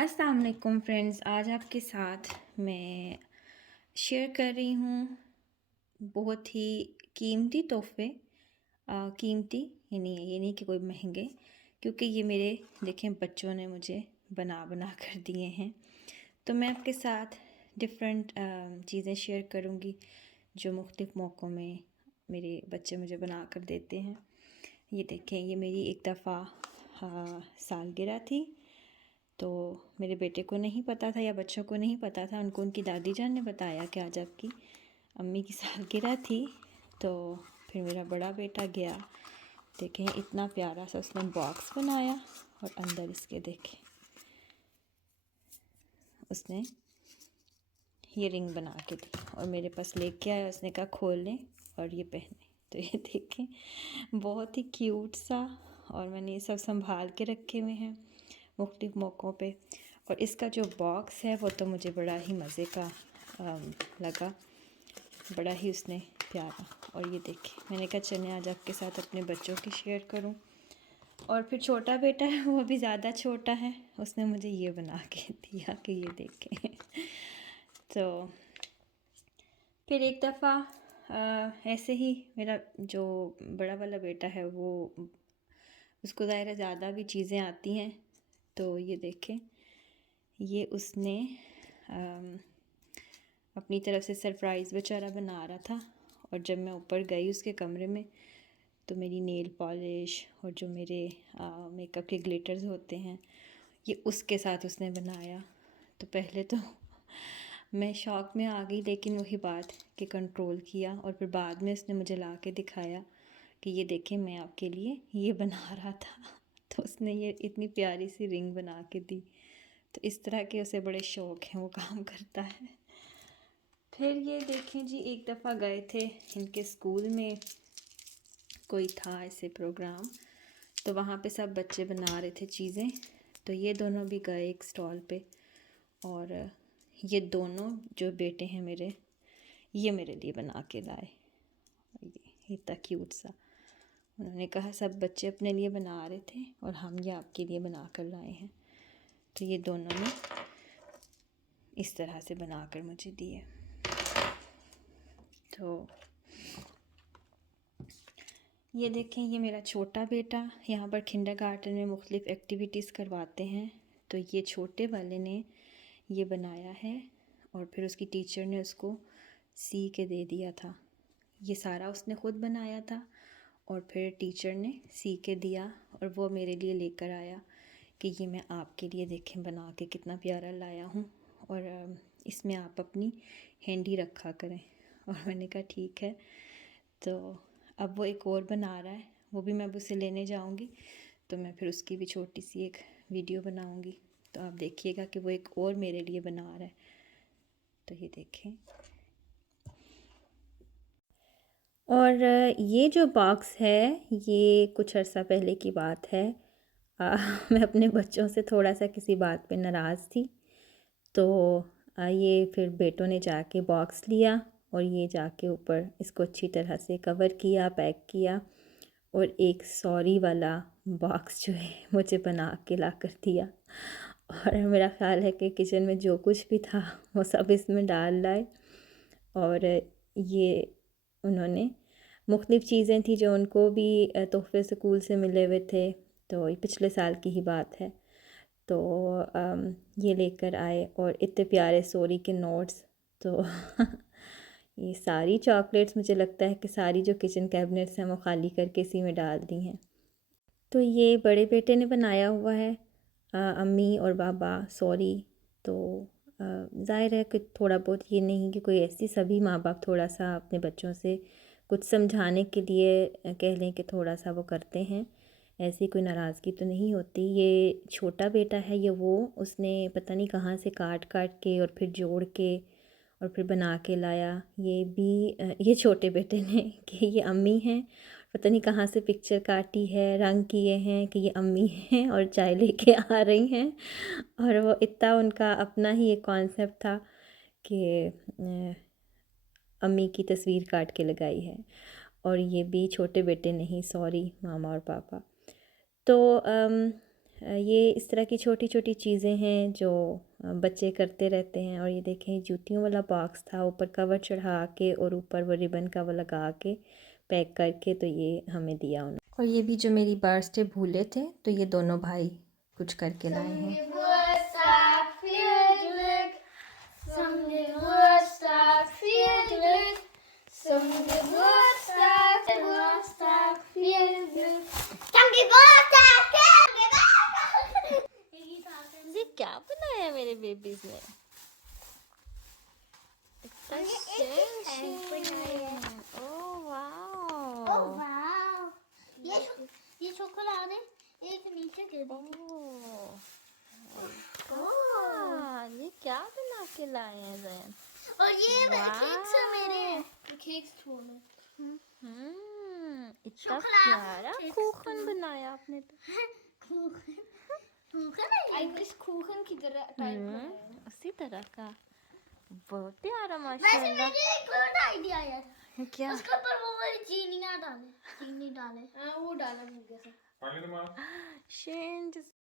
अस्सलाम वालेकुम फ्रेंड्स। आज आपके साथ मैं शेयर कर रही हूँ बहुत ही कीमती तोहफ़े। कीमती ये नहीं कि कोई महंगे, क्योंकि ये मेरे देखें बच्चों ने मुझे बना बना कर दिए हैं। तो मैं आपके साथ डिफरेंट चीज़ें शेयर करूँगी जो मुख्तलिफ़ मौक़ों में मेरे बच्चे मुझे बना कर देते हैं। ये देखें, ये मेरी एक दफ़ा सालगिरह थी, तो मेरे बेटे को नहीं पता था या बच्चों को नहीं पता था, उनको उनकी दादी जान ने बताया कि आज आपकी अम्मी की सालगिरह थी। तो फिर मेरा बड़ा बेटा गया, देखें इतना प्यारा सा उसने बॉक्स बनाया और अंदर इसके देखें उसने ये रिंग बना के दी और मेरे पास लेके आया। उसने कहा खोल लें और ये पहने। तो ये देखें बहुत ही क्यूट सा, और मैंने ये सब संभाल के रखे हुए हैं मुख्तलिफ़ मौक़ों पे। और इसका जो बॉक्स है वो तो मुझे बड़ा ही मज़े का लगा, बड़ा ही उसने प्यारा। और ये देखें, मैंने कहा चलें आज आपके साथ अपने बच्चों की शेयर करूं। और फिर छोटा बेटा है, वो भी ज़्यादा छोटा है, उसने मुझे ये बना के दिया कि ये देखें। तो फिर एक दफ़ा ऐसे ही मेरा जो बड़ा वाला बेटा है वो उसको ज़ाहिर है ज़्यादा भी चीज़ें आती हैं। तो ये देखें, ये उसने अपनी तरफ से सरप्राइज़ बेचारा बना रहा था। और जब मैं ऊपर गई उसके कमरे में, तो मेरी नेल पॉलिश और जो मेरे मेकअप के ग्लिटर्स होते हैं ये उसके साथ उसने बनाया। तो पहले तो मैं शॉक में आ गई, लेकिन वही बात कि कंट्रोल किया। और फिर बाद में उसने मुझे ला के दिखाया कि ये देखें मैं आपके लिए ये बना रहा था। तो उसने ये इतनी प्यारी सी रिंग बना के दी। तो इस तरह के उसे बड़े शौक़ हैं, वो काम करता है। फिर ये देखें जी, एक दफ़ा गए थे इनके स्कूल में, कोई था ऐसे प्रोग्राम, तो वहाँ पे सब बच्चे बना रहे थे चीज़ें। तो ये दोनों भी गए एक स्टॉल पे, और ये दोनों जो बेटे हैं मेरे, ये मेरे लिए बना के लाए। ये इतना क्यूट सा, उन्होंने कहा सब बच्चे अपने लिए बना रहे थे और हम ये आपके लिए बना कर लाए हैं। तो ये दोनों ने इस तरह से बना कर मुझे दिए। तो ये देखें, ये मेरा छोटा बेटा, यहाँ पर किंडरगार्टन में मुख्तलिफ़ एक्टिविटीज़ करवाते हैं। तो ये छोटे वाले ने ये बनाया है और फिर उसकी टीचर ने उसको सी के दे दिया था। ये सारा उसने ख़ुद बनाया था और फिर टीचर ने सी के दिया और वो मेरे लिए लेकर आया कि ये मैं आपके लिए देखें बना के कितना प्यारा लाया हूँ, और इसमें आप अपनी हैंडी रखा करें। और मैंने कहा ठीक है। तो अब वो एक और बना रहा है, वो भी मैं अब उसे लेने जाऊंगी, तो मैं फिर उसकी भी छोटी सी एक वीडियो बनाऊंगी। तो आप देखिएगा कि वो एक और मेरे लिए बना रहा है। तो ये देखें। और ये जो बॉक्स है ये कुछ अर्सा पहले की बात है। मैं अपने बच्चों से थोड़ा सा किसी बात पे नाराज़ थी, तो ये फिर बेटों ने जाके बॉक्स लिया और ये जाके ऊपर इसको अच्छी तरह से कवर किया, पैक किया, और एक सॉरी वाला बॉक्स जो है मुझे बना के ला कर दिया। और मेरा ख़्याल है कि किचन में जो कुछ भी था वो सब इसमें डाल लाए। और ये उन्होंने मुख्तलिफ़ चीज़ें थी जो उनको भी तोहफ़े स्कूल से मिले हुए थे, तो ये पिछले साल की ही बात है। तो ये लेकर आए और इतने प्यारे सॉरी के नोट्स। तो ये सारी चॉकलेट्स मुझे लगता है कि सारी जो किचन कैबिनेट्स हैं वो ख़ाली करके इसी में डाल दी हैं। तो ये बड़े बेटे ने बनाया हुआ है, अम्मी और बाबा सॉरी। तो ज़ाहिर है कि थोड़ा बहुत, ये नहीं कि कोई ऐसी, सभी माँ बाप थोड़ा सा अपने बच्चों से कुछ समझाने के लिए कह लें कि थोड़ा सा वो करते हैं, ऐसी कोई नाराज़गी तो नहीं होती। ये छोटा बेटा है, ये वो उसने पता नहीं कहाँ से काट काट के और फिर जोड़ के और फिर बना के लाया। ये भी ये छोटे बेटे ने कि ये अम्मी हैं, पता नहीं कहाँ से पिक्चर काटी है, रंग किए हैं कि ये अम्मी हैं और चाय लेके आ रही हैं। और वो इतना उनका अपना ही एक कॉन्सेप्ट था कि अम्मी की तस्वीर काट के लगाई है। और ये भी छोटे बेटे ने ही, सॉरी मामा और पापा। तो ये इस तरह की छोटी छोटी चीज़ें हैं जो बच्चे करते रहते हैं। और ये देखें, जूतियों वाला बॉक्स था, ऊपर कवर चढ़ा के और ऊपर वो रिबन का वो लगा के पैक करके तो ये हमें दिया उन्होंने। और ये भी जो मेरी बर्थडे भूले थे, तो ये दोनों भाई कुछ करके लाए हैं। ये क्या बनाया मेरे बेबीज ने? ओह वाओ, ये चॉकलेट एक नीचे गिर ये क्या बना के लाए हैं जैन? और ये केक्स है मेरे केक्स छोड़ो। इतना प्यारा कुखन बनाया आपने तो। आई विश कुखन की तरह टाइप उसी तरह का, बहुत प्यारा वैसे माशाल्लाह। मुझे एक और आइडिया आया था, क्या? उसके ऊपर वो वाली चीनी डाले हाँ वो डाला भूल गया था। शेन